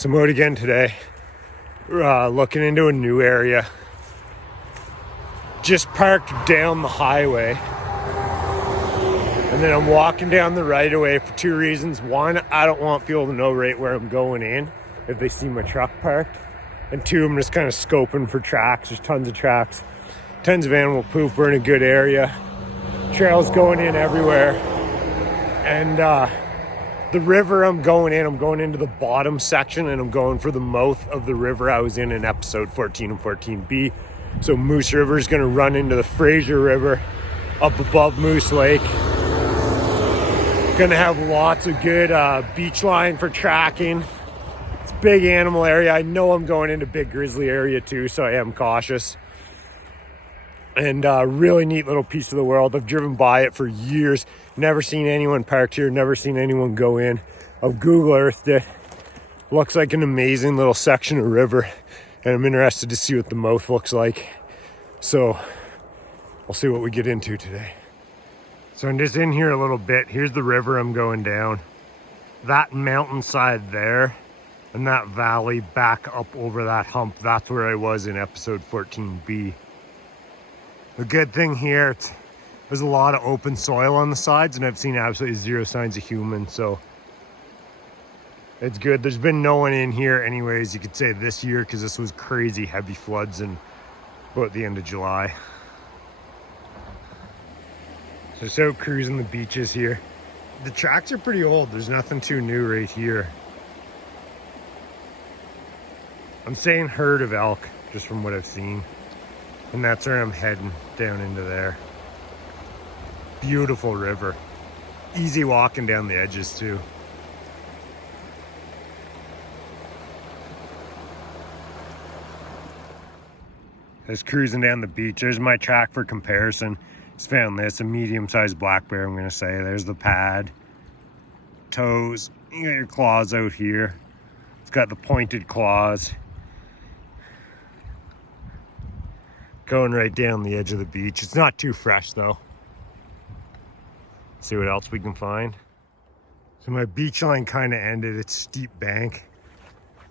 So I'm out again today. We're looking into a new area. Just parked down the highway. And then I'm walking down the right of way for two reasons. One, I don't want people to know right where I'm going in if they see my truck parked. And two, I'm just kind of scoping for tracks. There's tons of tracks. Tons of animal poop. We're in a good area. Trails going in everywhere. And the river I'm going into the bottom section, and I'm going for the mouth of the river I was in episode 14 and 14B. So Moose River is going to run into the Fraser River up above Moose Lake. Going to have lots of good beach line for tracking. It's a big animal area. I know I'm going into big grizzly area too, so I am cautious. And really neat little piece of the world. I've driven by it for years. Never seen anyone parked here. Never seen anyone go in. I've Google Earthed it. Looks like an amazing little section of river. And I'm interested to see what the mouth looks like. So I'll see what we get into today. So I'm just in here a little bit. Here's the river I'm going down. That mountainside there and that valley back up over that hump. That's where I was in episode 14B. The good thing here, there's a lot of open soil on the sides, and I've seen absolutely zero signs of humans, so it's good. There's been no one in here anyways, you could say this year, because this was crazy heavy floods in about the end of July. So just out cruising the beaches here. The tracks are pretty old. There's nothing too new right here. I'm saying herd of elk, just from what I've seen. And that's where I'm heading, down into there. Beautiful river. Easy walking down the edges too. Just cruising down the beach. There's my track for comparison. Just found this, a medium-sized black bear, I'm gonna say. There's the pad. Toes. You got your claws out here. It's got the pointed claws. Going right down the edge of the beach. It's not too fresh though. See what else we can find. So my beach line kind of ended. It's steep bank.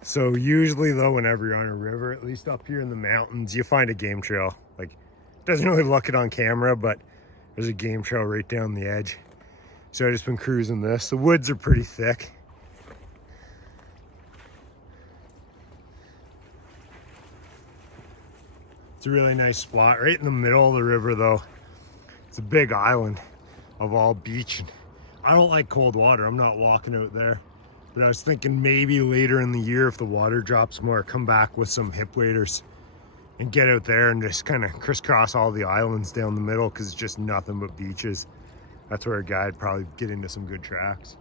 So usually though, whenever you're on a river, at least up here in the mountains, you find a game trail. Like, it doesn't really look it on camera, but there's a game trail right down the edge. So I've just been cruising this. The woods are pretty thick. It's a really nice spot right in the middle of the river though. It's a big island of all beach. I don't like cold water. I'm not walking out there. But I was thinking maybe later in the year, if the water drops more, come back with some hip waders and get out there and just kind of crisscross all the islands down the middle, because it's just nothing but beaches. That's where a guy'd probably get into some good tracks.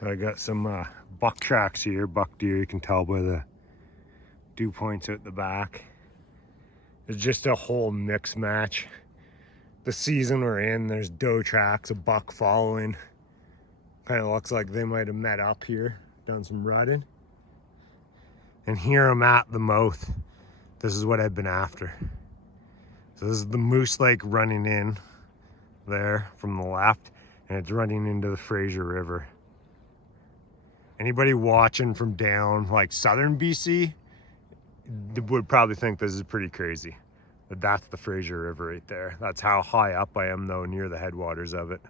So I got some buck tracks here, buck deer. You can tell by the dew points out the back. It's just a whole mix match. The season we're in, there's doe tracks, a buck following. Kind of looks like they might have met up here, done some rutting. And here I'm at the mouth. This is what I've been after. So this is the Moose Lake running in there from the left, and it's running into the Fraser River. Anybody watching from down like southern BC would probably think this is pretty crazy. But that's the Fraser River right there. That's how high up I am though, near the headwaters of it.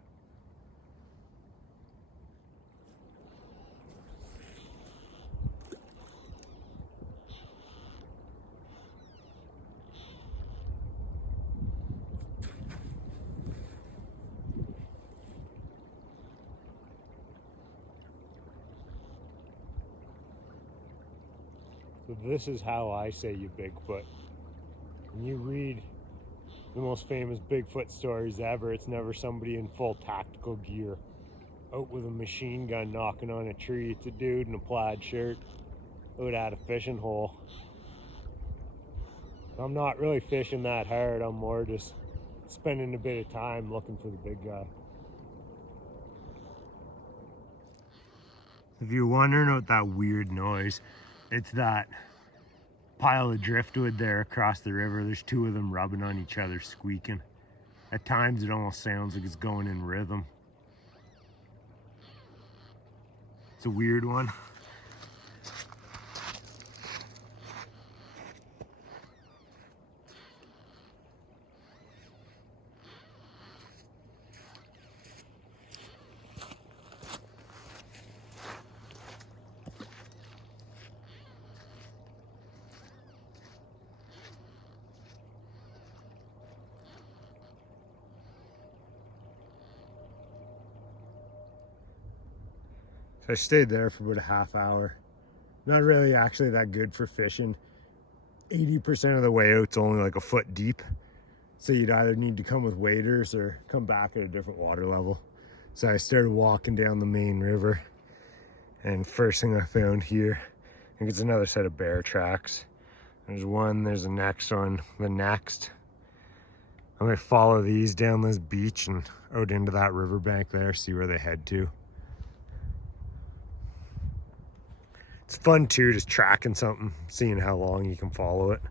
So this is how I say you Bigfoot. When you read the most famous Bigfoot stories ever, it's never somebody in full tactical gear out with a machine gun knocking on a tree. It's a dude in a plaid shirt out at a fishing hole. I'm not really fishing that hard. I'm more just spending a bit of time looking for the big guy. If you're wondering about that weird noise, it's that pile of driftwood there across the river. There's two of them rubbing on each other, squeaking. At times it almost sounds like it's going in rhythm. It's a weird one. So I stayed there for about a half hour. Not really actually that good for fishing. 80% of the way out's only like a foot deep. So you'd either need to come with waders or come back at a different water level. So I started walking down the main river, and first thing I found here, I think it's another set of bear tracks. There's one, there's the next one, the next. I'm gonna follow these down this beach and out into that riverbank there, see where they head to. It's fun too, just tracking something, seeing how long you can follow it.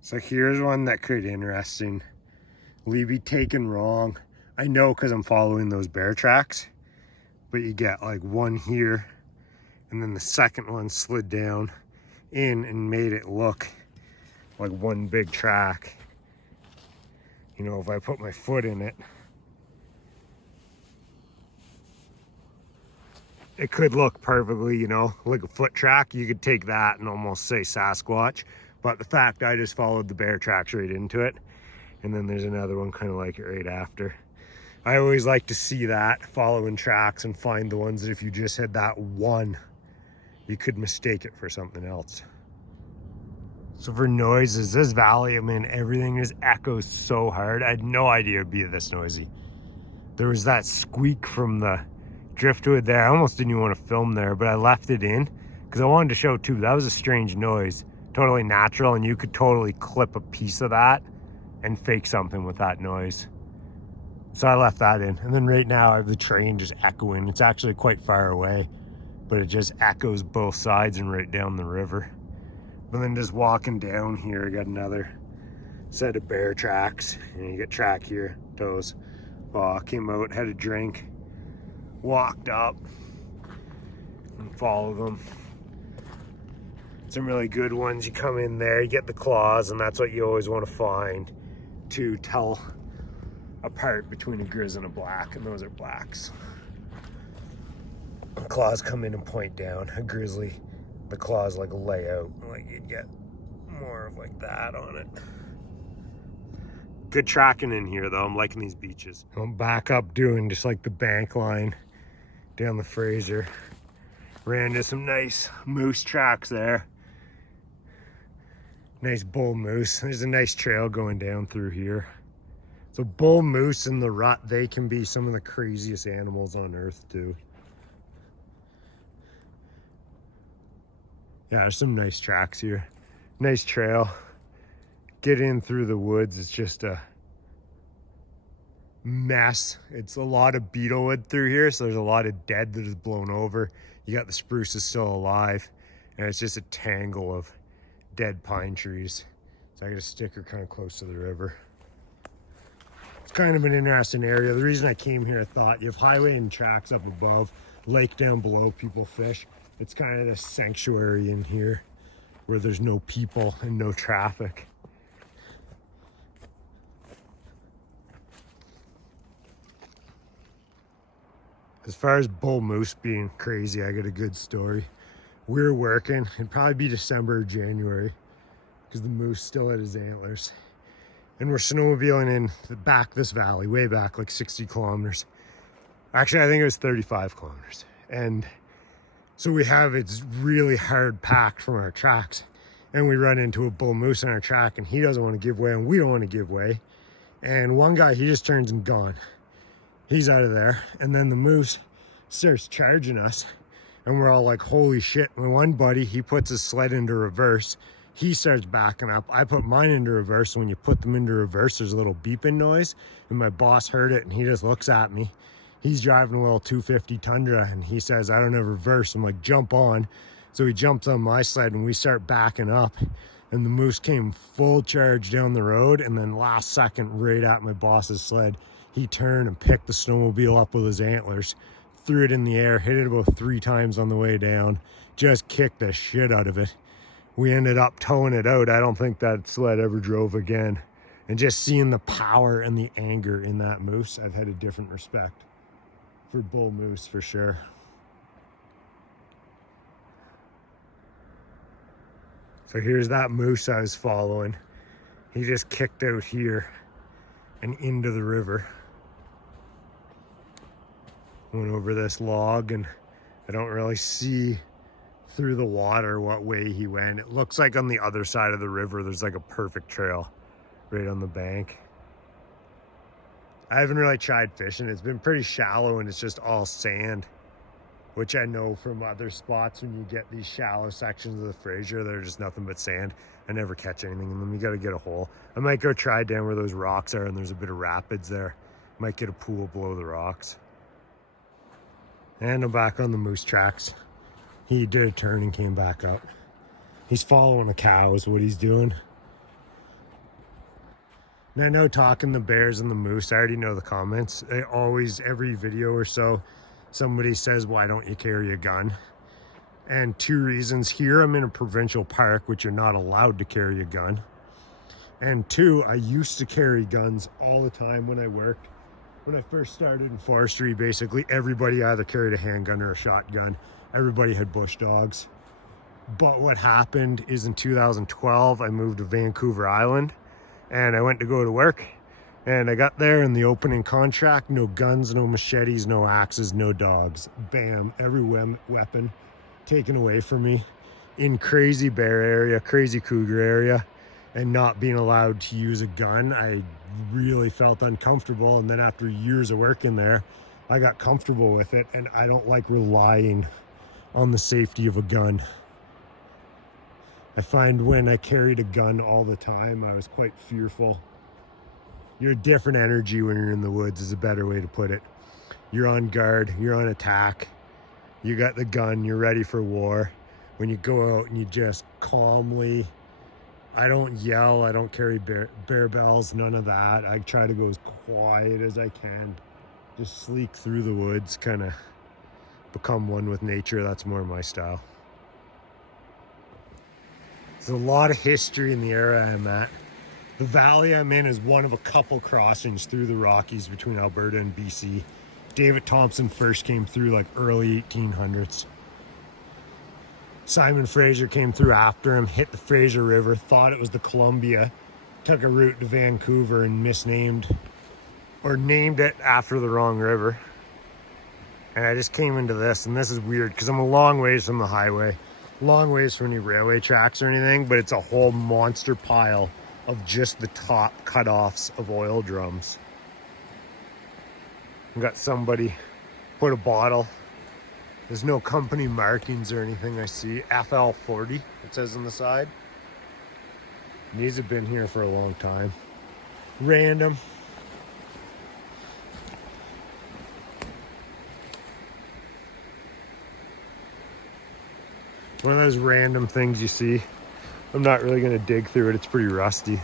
So here's one that could be interesting. Be taken wrong. I know because I'm following those bear tracks, but you get like one here, and then the second one slid down in and made it look like one big track. You know, if I put my foot in it, it could look perfectly, you know, like a foot track. You could take that and almost say Sasquatch. But the fact I just followed the bear tracks right into it. And then there's another one kind of like it right after. I always like to see that, following tracks, and find the ones that if you just had that one, you could mistake it for something else. So for noises, this valley, I mean, everything just echoes so hard. I had no idea it'd be this noisy. There was that squeak from the driftwood there. I almost didn't even want to film there, but I left it in because I wanted to show too, that was a strange noise. Totally natural, and you could totally clip a piece of that and fake something with that noise. So I left that in. And then right now I have the train just echoing. It's actually quite far away, but it just echoes both sides and right down the river. But then just walking down here, I got another set of bear tracks. And you get track here, toes. Came out, had a drink, walked up and followed them. Some really good ones. You come in there, you get the claws, and that's what you always want to find to tell apart between a grizz and a black, and those are blacks. The claws come in and point down. A grizzly, the claws like lay out, like you'd get more of like that on it. Good tracking in here though. I'm liking these beaches. I'm back up doing just like the bank line down the Fraser. Ran into some nice moose tracks there. Nice bull moose. There's a nice trail going down through here. So bull moose in the rut, they can be some of the craziest animals on earth too. Yeah, there's some nice tracks here. Nice trail. Get in through the woods, it's just a mess. It's a lot of beetlewood through here, so there's a lot of dead that is blown over. You got the spruces still alive, and it's just a tangle of dead pine trees. So I got a sticker kind of close to the river. It's kind of an interesting area. The reason I came here, I thought you have highway and tracks up above, lake down below, people fish. It's kind of a sanctuary in here where there's no people and no traffic. As far as bull moose being crazy, I got a good story. We were working, it'd probably be December or January, because the moose still had his antlers. And we're snowmobiling in the back this valley, way back, like 60 kilometers. Actually, I think it was 35 kilometers. And so we have, it's really hard packed from our tracks. And we run into a bull moose on our track, and he doesn't want to give way, and we don't want to give way. And one guy, he just turns and gone. He's out of there. And then the moose starts charging us. And we're all like, holy shit. My one buddy, he puts his sled into reverse. He starts backing up. I put mine into reverse. When you put them into reverse, there's a little beeping noise. And my boss heard it, and he just looks at me. He's driving a little 250 Tundra, and he says, I don't have reverse. I'm like, jump on. So he jumps on my sled, and we start backing up. and the moose came full charge down the road, and then last second, right at my boss's sled, he turned and picked the snowmobile up with his antlers, threw it in the air, hit it about 3 times on the way down, just kicked the shit out of it. We ended up towing it out. I don't think that sled ever drove again. And just seeing the power and the anger in that moose, I've had a different respect for bull moose for sure. So here's that moose I was following. He just kicked out here and into the river. Went over this log, and I don't really see through the water what way he went. It looks like on the other side of the river there's like a perfect trail right on the bank. I haven't really tried fishing. It's been pretty shallow and it's just all sand, which I know from other spots when you get these shallow sections of the Fraser, they're just nothing but sand. I never catch anything in them. You got to get a hole. I might go try down where those rocks are, and there's a bit of rapids there. Might get a pool below the rocks. And I'm back on the moose tracks. He did a turn and came back up. He's following a cow is what he's doing. And I know talking the bears and the moose, I already know the comments. I always, every video or so, somebody says, why don't you carry a gun? And 2 reasons. Here I'm in a provincial park, which you're not allowed to carry a gun. And 2, I used to carry guns all the time when I worked. When I first started in forestry, basically everybody either carried a handgun or a shotgun. Everybody had bush dogs. But what happened is in 2012, I moved to Vancouver Island, and I went to go to work, and I got there in the opening contract, no guns, no machetes, no axes, no dogs. Bam, every weapon taken away from me in crazy bear area, crazy cougar area, and not being allowed to use a gun. I really felt uncomfortable, and then after years of working there, I got comfortable with it, and I don't like relying on the safety of a gun. I find when I carried a gun all the time, I was quite fearful. You're a different energy when you're in the woods is a better way to put it. You're on guard, you're on attack, you got the gun, you're ready for war. When you go out and you just calmly, I don't yell, I don't carry bear bells, none of that. I try to go as quiet as I can. Just sleek through the woods, kind of become one with nature. That's more my style. There's a lot of history in the area I'm at. The valley I'm in is one of a couple crossings through the Rockies between Alberta and BC. David Thompson first came through like early 1800s. Simon Fraser came through after him, hit the Fraser River, thought it was the Columbia, took a route to Vancouver and misnamed, or named it after the wrong river. And I just came into this, and this is weird because I'm a long ways from the highway, long ways from any railway tracks or anything, but it's a whole monster pile of just the top cutoffs of oil drums. I've got somebody put a bottle. There's no company markings or anything I see. FL40, it says on the side. These have been here for a long time. Random. One of those random things you see. I'm not really going to dig through it. It's pretty rusty.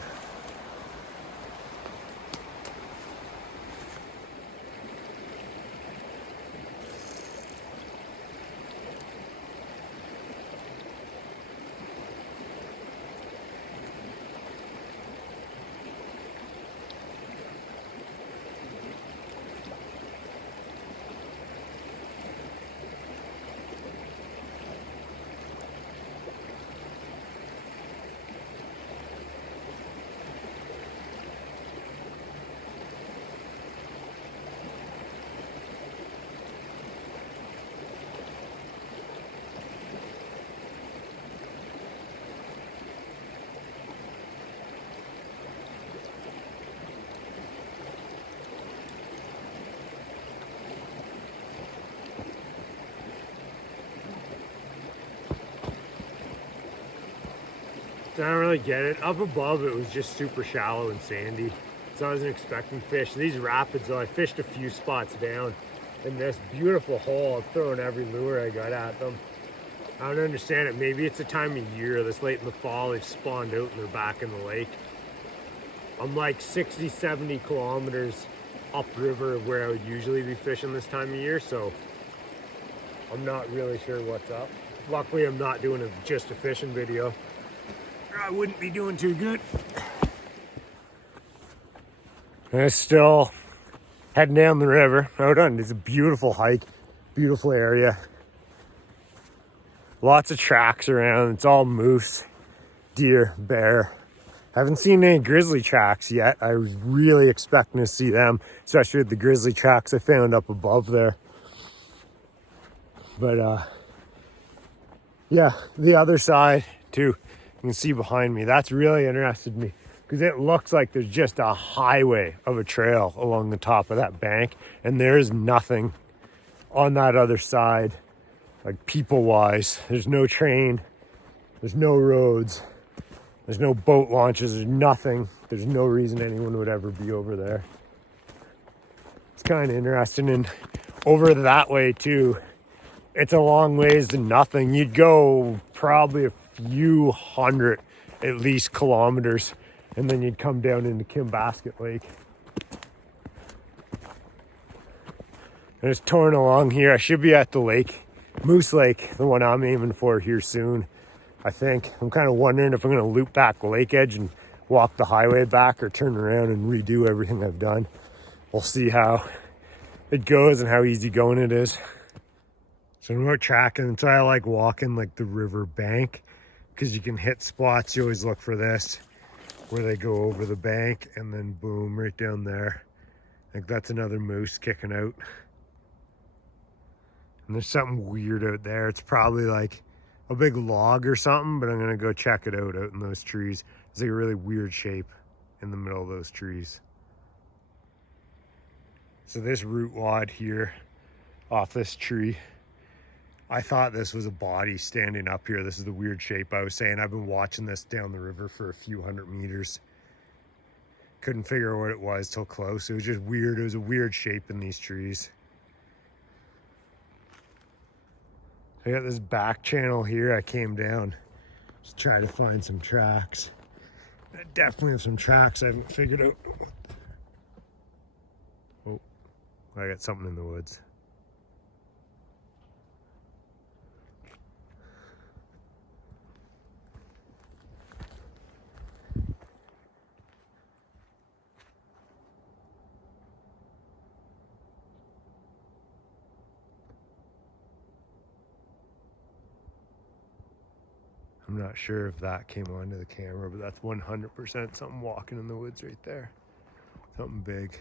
I don't really get it. Up above, it was just super shallow and sandy, so I wasn't expecting fish. These rapids, though, I fished a few spots down in this beautiful hole. I've thrown every lure I got at them. I don't understand it. Maybe it's a time of year this late in the fall they've spawned out and they're back in the lake. I'm like 60, 70 kilometers upriver of where I would usually be fishing this time of year, so I'm not really sure what's up. Luckily, I'm not doing just a fishing video. I wouldn't be doing too good. And it's still heading down the river. Out on, it's a beautiful hike, beautiful area. Lots of tracks around. It's all moose, deer, bear. Haven't seen any grizzly tracks yet. I was really expecting to see them, especially with the grizzly tracks I found up above there. But yeah, the other side too, you can see behind me. That's really interested me because it looks like there's just a highway of a trail along the top of that bank, and there's nothing on that other side, like people-wise. There's no train, there's no roads. There's no boat launches, there's nothing. There's no reason anyone would ever be over there. It's kind of interesting. And over that way too, it's a long ways to nothing. You'd go probably a few hundred, at least, kilometers, and then you'd come down into Kimbasket Lake. And it's torn along here. I should be at the lake, Moose Lake, the one I'm aiming for here soon. I think. I'm kind of wondering if I'm going to loop back the lake edge and walk the highway back or turn around and redo everything I've done. We'll see how it goes and how easy going it is. So I'm not tracking. That's why I like walking like the river bank, because you can hit spots. You always look for this where they go over the bank and then boom, right down there. I think that's another moose kicking out. And there's something weird out there. It's probably like a big log or something, but I'm gonna go check it out in those trees. It's like a really weird shape in the middle of those trees. So this root wad here off this tree, I thought this was a body standing up here. This is the weird shape I was saying. I've been watching this down the river for a few hundred meters. Couldn't figure out what it was till close. It was just weird. It was a weird shape in these trees. I got this back channel here. I came down just try to find some tracks. I definitely have some tracks I haven't figured out. Oh, I got something in the woods. I'm not sure if that came onto the camera, but that's 100% something walking in the woods right there. Something big.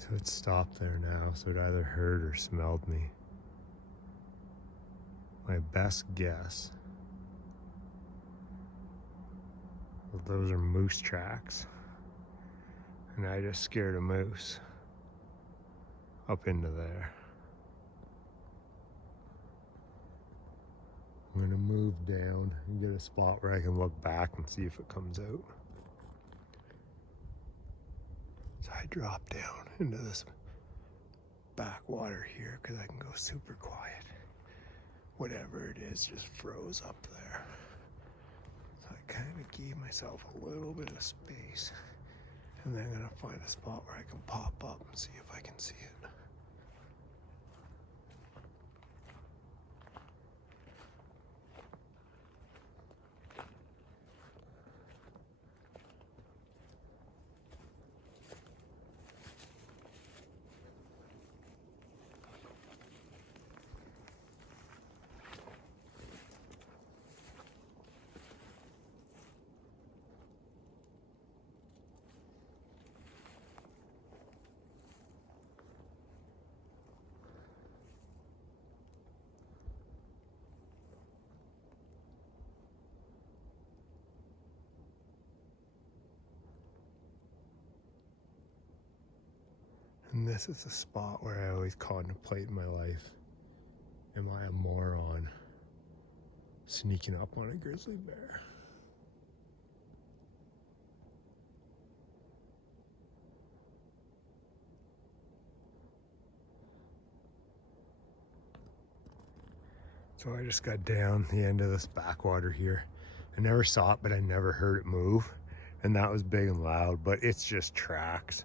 So it stopped there now, so it either heard or smelled me. My best guess, well, those are moose tracks. And I just scared a moose up into there. I'm gonna move down and get a spot where I can look back and see if it comes out. So I drop down into this backwater here because I can go super quiet. Whatever it is just froze up there. So I kind of gave myself a little bit of space. And then I'm gonna find a spot where I can pop up and see if I can see it. And this is a spot where I always contemplate in my life. Am I a moron sneaking up on a grizzly bear? So I just got down the end of this backwater here. I never saw it, but I never heard it move. And that was big and loud, but it's just tracks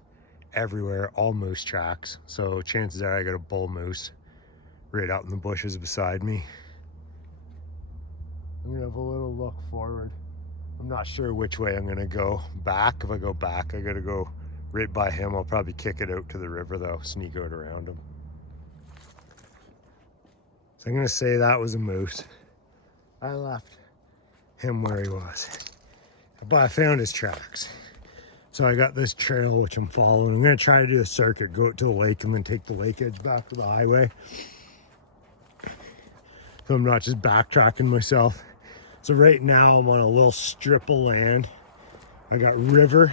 everywhere, all moose tracks. So chances are I got a bull moose right out in the bushes beside me. I'm gonna have a little look forward. I'm not sure which way I'm gonna go. Back, if I go back, I gotta go right by him. I'll probably kick it out to the river though, sneak out around him. So I'm gonna say that was a moose. I left him where he was, but I found his tracks. So I got this trail which I'm following. I'm gonna try to do the circuit, go out to the lake and then take the lake edge back to the highway. So I'm not just backtracking myself. So right now I'm on a little strip of land. I got river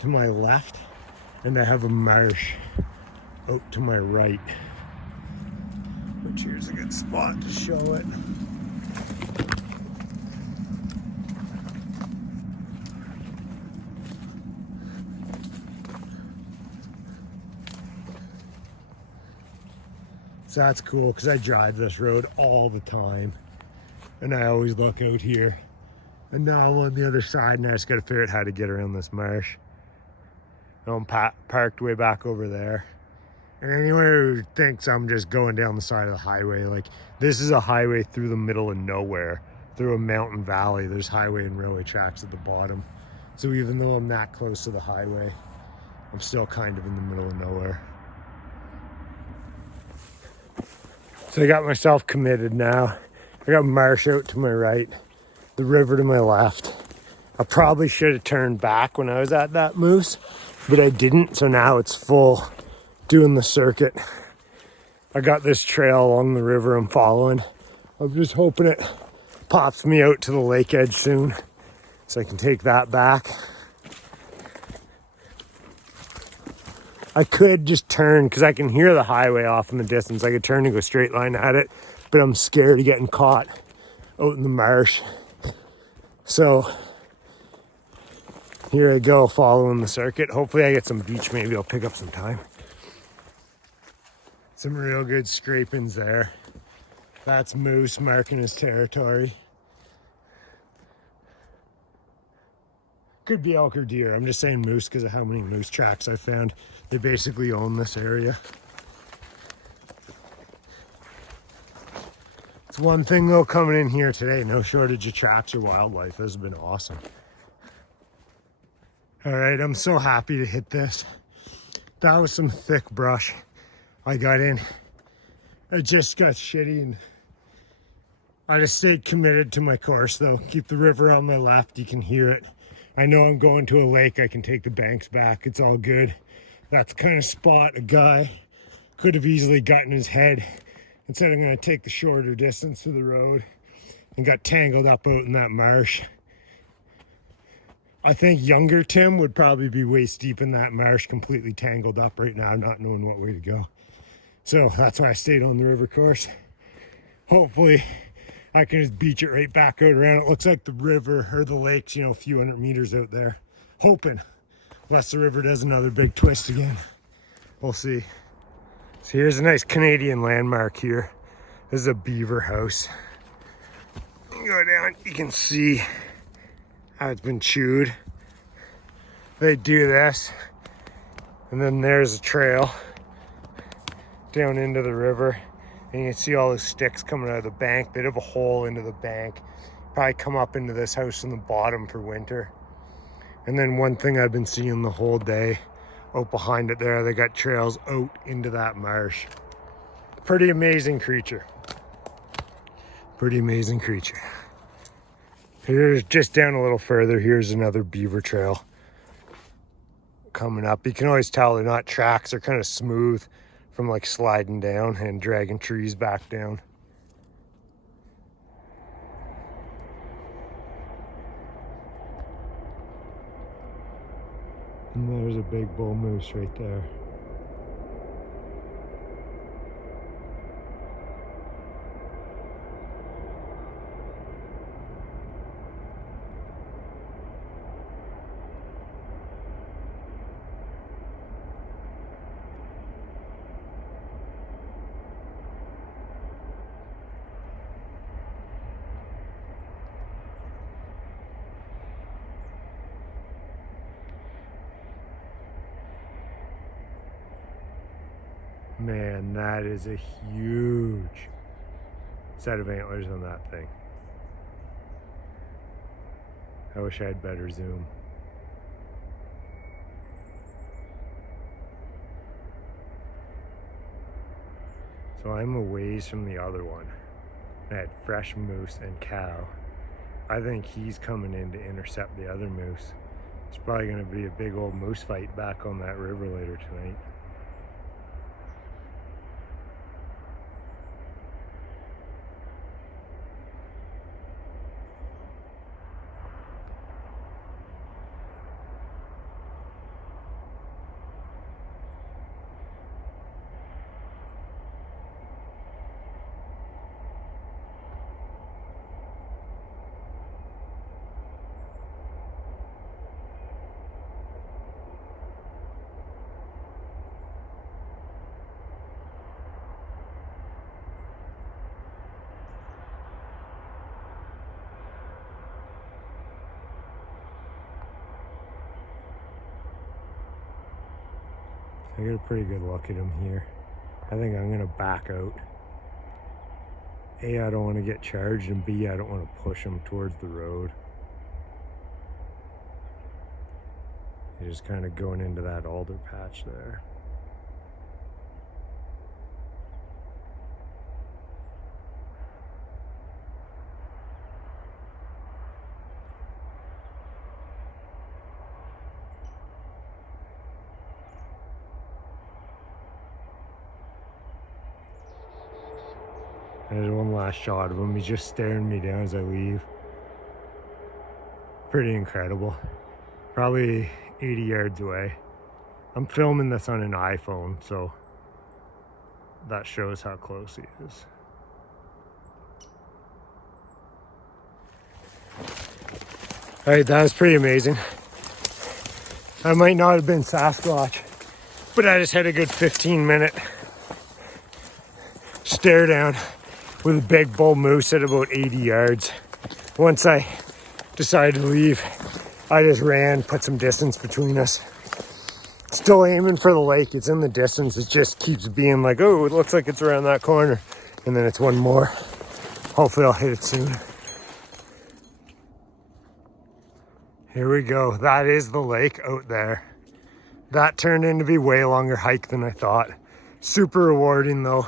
to my left and I have a marsh out to my right. Which here's a good spot to show it. So that's cool because I drive this road all the time and I always look out here. And now I'm on the other side and I just got to figure out how to get around this marsh. I'm parked way back over there. And anyone who thinks I'm just going down the side of the highway, like this is a highway through the middle of nowhere, through a mountain valley. There's highway and railway tracks at the bottom. So even though I'm that close to the highway, I'm still kind of in the middle of nowhere. So I got myself committed now. I got marsh out to my right, the river to my left. I probably should have turned back when I was at that moose, but I didn't. So now it's full doing the circuit. I got this trail along the river I'm following. I'm just hoping it pops me out to the lake edge soon so I can take that back. I could just turn because I can hear the highway off in the distance. I could turn and go straight line at it, but I'm scared of getting caught out in the marsh. So here I go following the circuit. Hopefully I get some beach. Maybe I'll pick up some time. Some real good scrapings there. That's moose marking his territory. Could be elk or deer. I'm just saying moose because of how many moose tracks I found. They basically own this area. It's one thing though coming in here today, no shortage of tracks or wildlife. This has been awesome. All right, I'm so happy to hit this. That was some thick brush I got in. I just got shitty and I just stayed committed to my course though. Keep the river on my left, you can hear it. I know I'm going to a lake, I can take the banks back, it's all good. That's the kind of spot a guy could have easily gotten his head. Instead I'm gonna take the shorter distance to the road and got tangled up out in that marsh. I think younger Tim would probably be waist deep in that marsh, completely tangled up right now, not knowing what way to go. So that's why I stayed on the river course. Hopefully I can just beach it right back out around. It looks like the river or the lake's, a few hundred meters out there. Hoping, unless the river does another big twist again. We'll see. So here's a nice Canadian landmark here. This is a beaver house. You go down, you can see how it's been chewed. They do this, and then there's a trail down into the river, and you can see all the sticks coming out of the bank. They'd have a hole into the bank, probably come up into this house in the bottom for winter. And then one thing I've been seeing the whole day out behind it there, they got trails out into that marsh. Pretty amazing creature. Pretty amazing creature. Here's just down a little further, here's another beaver trail coming up. You can always tell they're not tracks, they're kind of smooth from like sliding down and dragging trees back down. And there's a big bull moose right there. Man, that is a huge set of antlers on that thing. I wish I had better zoom. So I'm a ways from the other one. I had fresh moose and cow. I think he's coming in to intercept the other moose. It's probably going to be a big old moose fight back on that river later tonight. I get a pretty good look at him here. I think I'm gonna back out. A, I don't want to get charged, and B, I don't want to push him towards the road. He's just kind of going into that alder patch there. There's one last shot of him. He's just staring me down as I leave. Pretty incredible. Probably 80 yards away. I'm filming this on an iPhone, so that shows how close he is. All right, that was pretty amazing. I might not have been Sasquatch, but I just had a good 15-minute stare down with a big bull moose at about 80 yards. Once I decided to leave, I just ran, put some distance between us. Still aiming for the lake. It's in the distance. It just keeps being like, oh, it looks like it's around that corner. And then it's one more. Hopefully I'll hit it soon. Here we go. That is the lake out there. That turned into be way longer hike than I thought. Super rewarding though.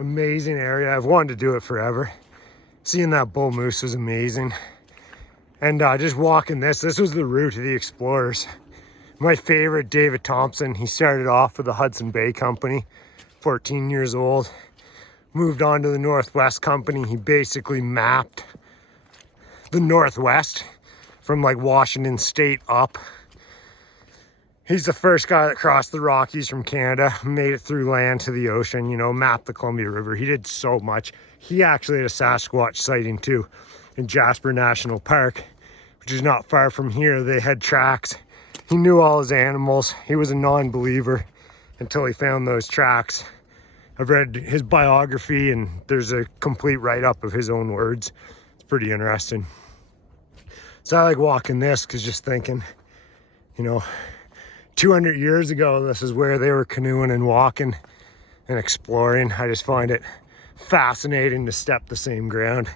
Amazing area. I've wanted to do it forever. Seeing that bull moose was amazing. And just walking this was the route of the explorers. My favorite, David Thompson, he started off with the Hudson Bay Company, 14 years old. Moved on to the Northwest Company. He basically mapped the Northwest from like Washington State up. He's the first guy that crossed the Rockies from Canada, made it through land to the ocean, you know, mapped the Columbia River. He did so much. He actually had a Sasquatch sighting too in Jasper National Park, which is not far from here. They had tracks. He knew all his animals. He was a non-believer until he found those tracks. I've read his biography and there's a complete write-up of his own words. It's pretty interesting. So I like walking this because just thinking, you know, 200 years ago, this is where they were canoeing and walking and exploring. I just find it fascinating to step the same ground.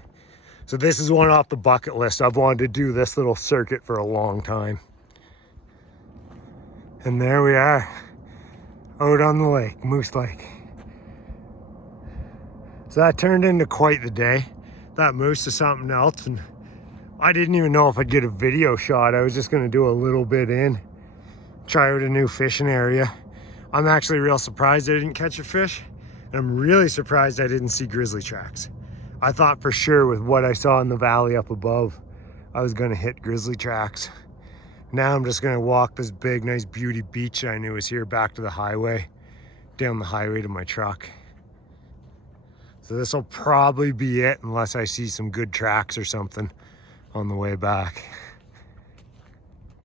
So this is one off the bucket list. I've wanted to do this little circuit for a long time. And there we are, out on the lake, Moose Lake. So that turned into quite the day. That moose is something else, and I didn't even know if I'd get a video shot. I was just gonna do a little bit in, try out a new fishing area. I'm actually real surprised I didn't catch a fish, and I'm really surprised I didn't see grizzly tracks. I thought for sure with what I saw in the valley up above, I was gonna hit grizzly tracks. Now I'm just gonna walk this big, nice beauty beach I knew was here back to the highway, down the highway to my truck. So this will probably be it unless I see some good tracks or something on the way back.